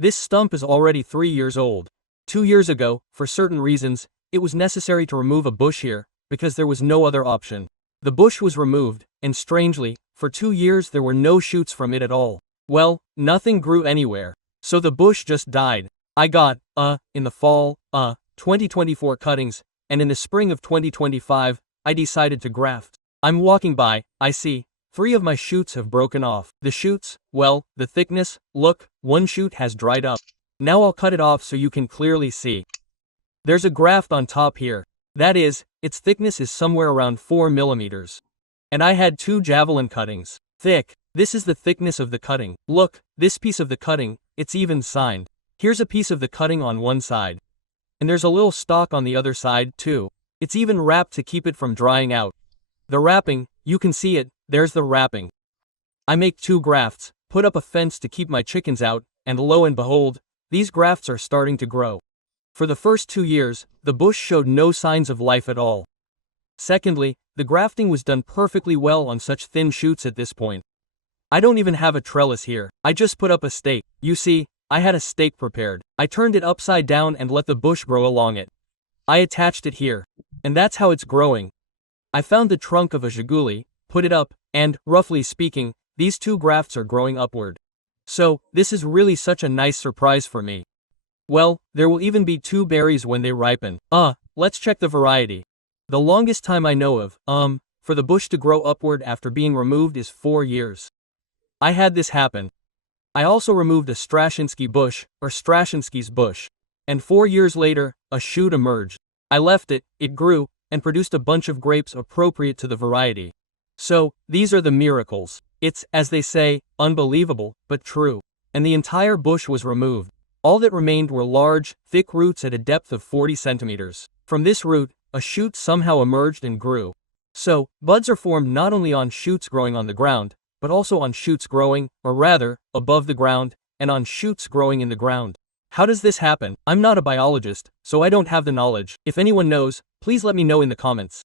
This stump is already 3 years old. 2 years ago, for certain reasons, it was necessary to remove a bush here, because there was no other option. The bush was removed, and strangely, for 2 years there were no shoots from it at all. Well, nothing grew anywhere. So the bush just died. I got, in the fall, 2024 cuttings, and in the spring of 2025, I decided to graft. I'm walking by, I see, 3 of my shoots have broken off. The shoots, well, the thickness, look, one shoot has dried up. Now I'll cut it off so you can clearly see. There's a graft on top here. That is, its thickness is somewhere around 4 millimeters. And I had 2 javelin cuttings. Thick. This is the thickness of the cutting. Look, this piece of the cutting, it's even signed. Here's a piece of the cutting on one side. And there's a little stalk on the other side, too. It's even wrapped to keep it from drying out. The wrapping, you can see it, there's the wrapping. I make 2 grafts, put up a fence to keep my chickens out, and lo and behold, these grafts are starting to grow. For the first 2 years, the bush showed no signs of life at all. Secondly, the grafting was done perfectly well on such thin shoots at this point. I don't even have a trellis here, I just put up a stake. You see, I had a stake prepared. I turned it upside down and let the bush grow along it. I attached it here. And that's how it's growing. I found the trunk of a jaguli, put it up, and, roughly speaking, these 2 grafts are growing upward. So, this is really such a nice surprise for me. Well, there will even be 2 berries when they ripen. Let's check the variety. The longest time I know of, for the bush to grow upward after being removed is 4 years. I had this happen. I also removed a Strashinsky bush, or Strashinsky's bush. And 4 years later, a shoot emerged. I left it, it grew, and produced a bunch of grapes appropriate to the variety. So, these are the miracles. It's, as they say, unbelievable, but true. And the entire bush was removed. All that remained were large, thick roots at a depth of 40 centimeters. From this root, a shoot somehow emerged and grew. So, buds are formed not only on shoots growing on the ground, but also on shoots growing, or rather, above the ground, and on shoots growing in the ground. How does this happen? I'm not a biologist, so I don't have the knowledge. If anyone knows, please let me know in the comments.